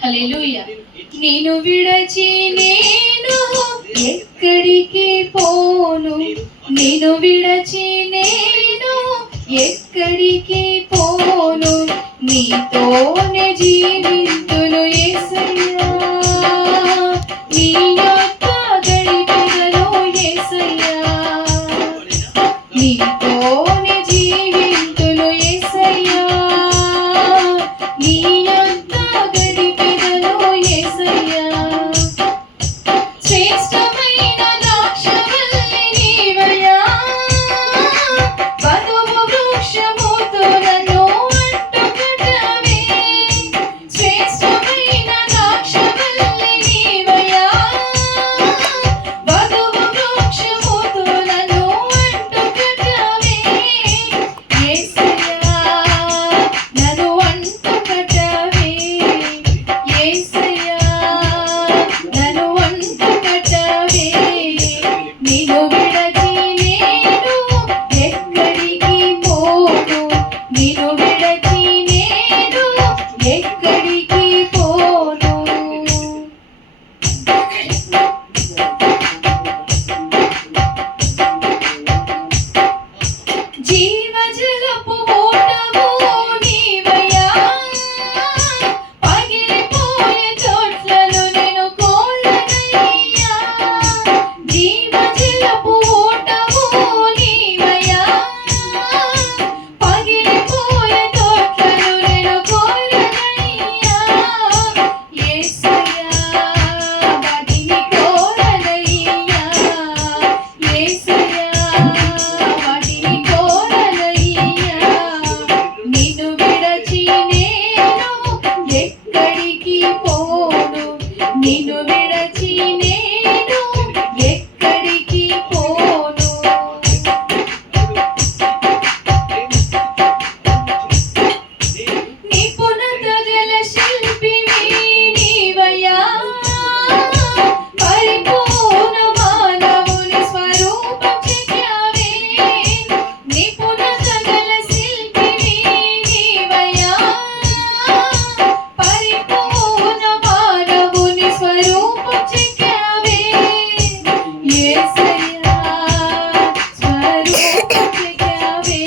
హల్లెలూయా. నిన్ను విడచి నేను ఎక్కడికి పోను, నిన్ను విడచి నేను ఎక్కడికి పోను, నీతోనే జీవింతును యేసయ్యా, నీ యొక్క గడిపెదను యేసయ్యా, నీతోనే జీవింతును యేసయ్యా, నీ యొక్క గడిపెదను యేసయ్యా. శ్రేష్టమైన ద్రాక్షవల్లి నీవయ్యా, వధువు వృక్షముతో నన్ను అంటుకట్టవే. శ్రేష్టమైన ద్రాక్షవల్లి నీవయ్యా, వధువు వృక్షముతో నన్ను అంటుకట్టవే. యేసయ్యా నన్ను అంటుకట్టవే, యేసయ్యా నన్ను అంటుకట్టవే. నిన్ను విడచి నేను ఎక్కడికి పోను, నిన్ను విడచి నేను ఎక్కడికి పోను. జీవజలపు ఓటము నీవయ్యా, పగిలిపోయే చోట్లలో నేను కోలనయ్యా. జీవజలపు ఓటము నీవయ్యా, పగిలిపోయే చోట్లలో నేను కోలనయ్యా. యేసయ్యా వాటిని కోలనయ్యా, యేసయ్యా వాటిని కోలనయ్యా. నిన్ను విడచి నేను ఎక్కడికి పోను, నిన్ను విడచి నేను ఎక్కడికి పోను. నిపుణత గల శిల్పివి నీవయ్యా, పరిపూర్ణ మానవుని స్వరూపం చెక్కావే. నిపుణత గల శిల్పివి నీవయ్యా, పరిపూర్ణ మానవుని స్వరూపం చెక్కావే. యేసయ్యా స్వరూపం చెక్కావే,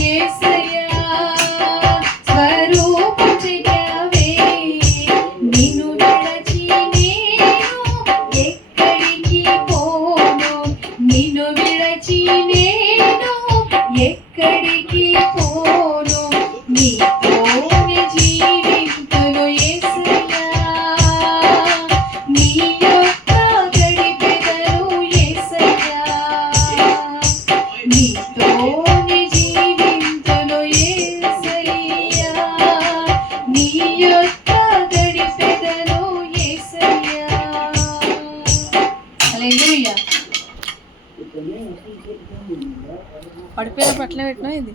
యేసయ్యా స్వరూపం చెక్కావే. నిన్ను విడచి నేను ఎక్కడికి పోను, నిన్ను విడచి నేను ఎక్కడికి పోను, నీతోనే జీవింతును యేసయ్యా, నీ యొక్క గడిపెదను యేసయ్యా, నీతోనే జీవింతును యేసయ్యా, నీ యొక్క గడిపెదను యేసయ్యా. హల్లెలూయా. పడిపోయిన పట్ల పెట్టినా ఇది